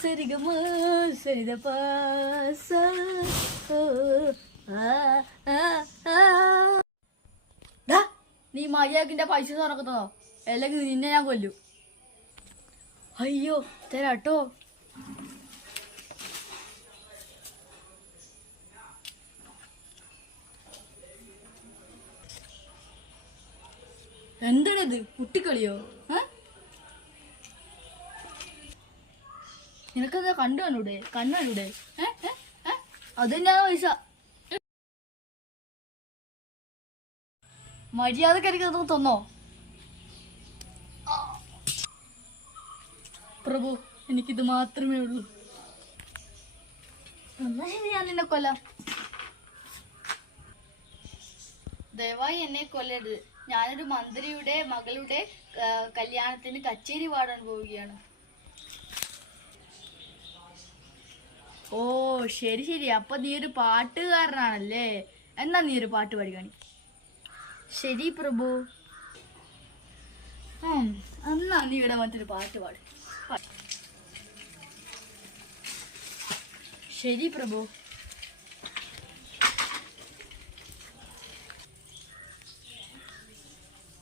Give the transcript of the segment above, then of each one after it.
സരിഗമ സരിദപ സ നീ മര്യാദക്കിന്റെ പൈസ തുറക്കുന്നതോ അല്ലെങ്കിൽ നിന്നെ ഞാൻ കൊല്ലു. അയ്യോ തരാട്ടോ. എന്താണിത്, കുട്ടിക്കളിയോ? നിനക്കത് കണ്ണൂടെ അതെന്നാ പൈസ? മര്യാദക്കരിക്കത് തന്നോ? പ്രഭു, എനിക്കിത് മാത്രമേ ഉള്ളൂ. എന്നാ ശരി, ഞാൻ നിന്നെ കൊല്ലാം. ദയവായി എന്നെ കൊല്ലരുത്. ഞാനൊരു മന്ത്രിയുടെ മകളുടെ കല്യാണത്തിന് കച്ചേരി പാടാൻ പോവുകയാണ്. ഓ ശരി ശരി, അപ്പൊ നീ ഒരു പാട്ടുകാരനാണല്ലേ? എന്നാ നീ ഒരു പാട്ട് പാടി കാണി. ശരി പ്രഭു. എന്നാ നീ ഇവിടെ മറ്റൊരു പാട്ട് പാട്. ശരി പ്രഭു.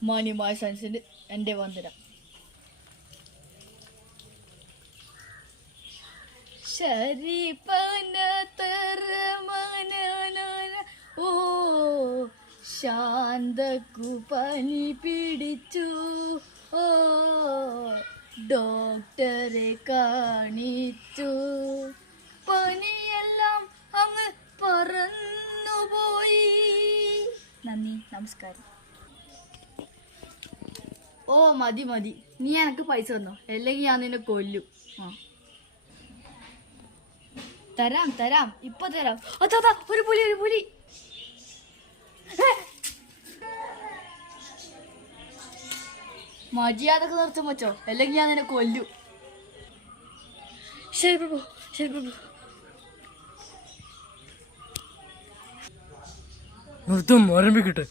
മാന്യമായ സയൻസിന് എൻ്റെ വന്ദനം. ഓ ശാന്തക്കു പനി പിടിച്ചു, ഓ ഡോക്ടറെ കാണിച്ചു, പനിയെല്ലാം അങ്ങ് പറന്നുപോയി. നന്ദി, നമസ്കാരം. ഓ മതി മതി, നീ എനക്ക് പൈസ തന്നോ, അല്ലെങ്കിൽ ഞാൻ നിന്നെ കൊല്ലും. തരാം തരാം, ഇപ്പൊ തരാം. അതാ ഒരു പുലി. മര്യാദക്ക് നിർത്തും വെച്ചോ, അല്ലെങ്കിൽ ഞാൻ നിന്നെ കൊല്ലും. ശരി പ്രഭു, ശരി പ്രഭു. നിർത്തും, ആരംഭിക്കട്ടെ.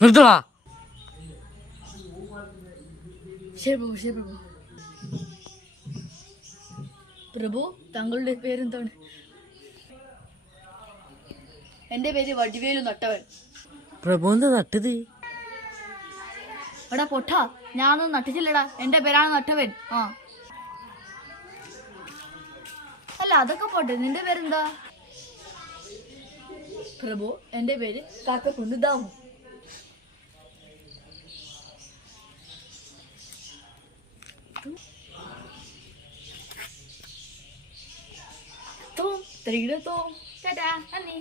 നിർത്തടാ. ശരി പ്രഭു, ശരി പ്രഭു. പ്രഭു, താങ്കളുടെ പേരെന്താണ്? എന്റെ പേര് വടിവേലു നട്ടവൻ. പ്രഭു എന്താ നട്ടത്? എടാ പൊട്ടാ, ഞാനൊന്നും നട്ടിച്ചില്ലടാ, എന്റെ പേരാണ് നട്ടവൻ. അല്ല അതൊക്കെ പോട്ടെ, നിന്റെ പേരെന്താ? പ്രഭു, എന്റെ പേര് കാക്കക്കുണ്ട് ദാമു. തോം തരികിട തോം. ടാറ്റാ, നന്ദി.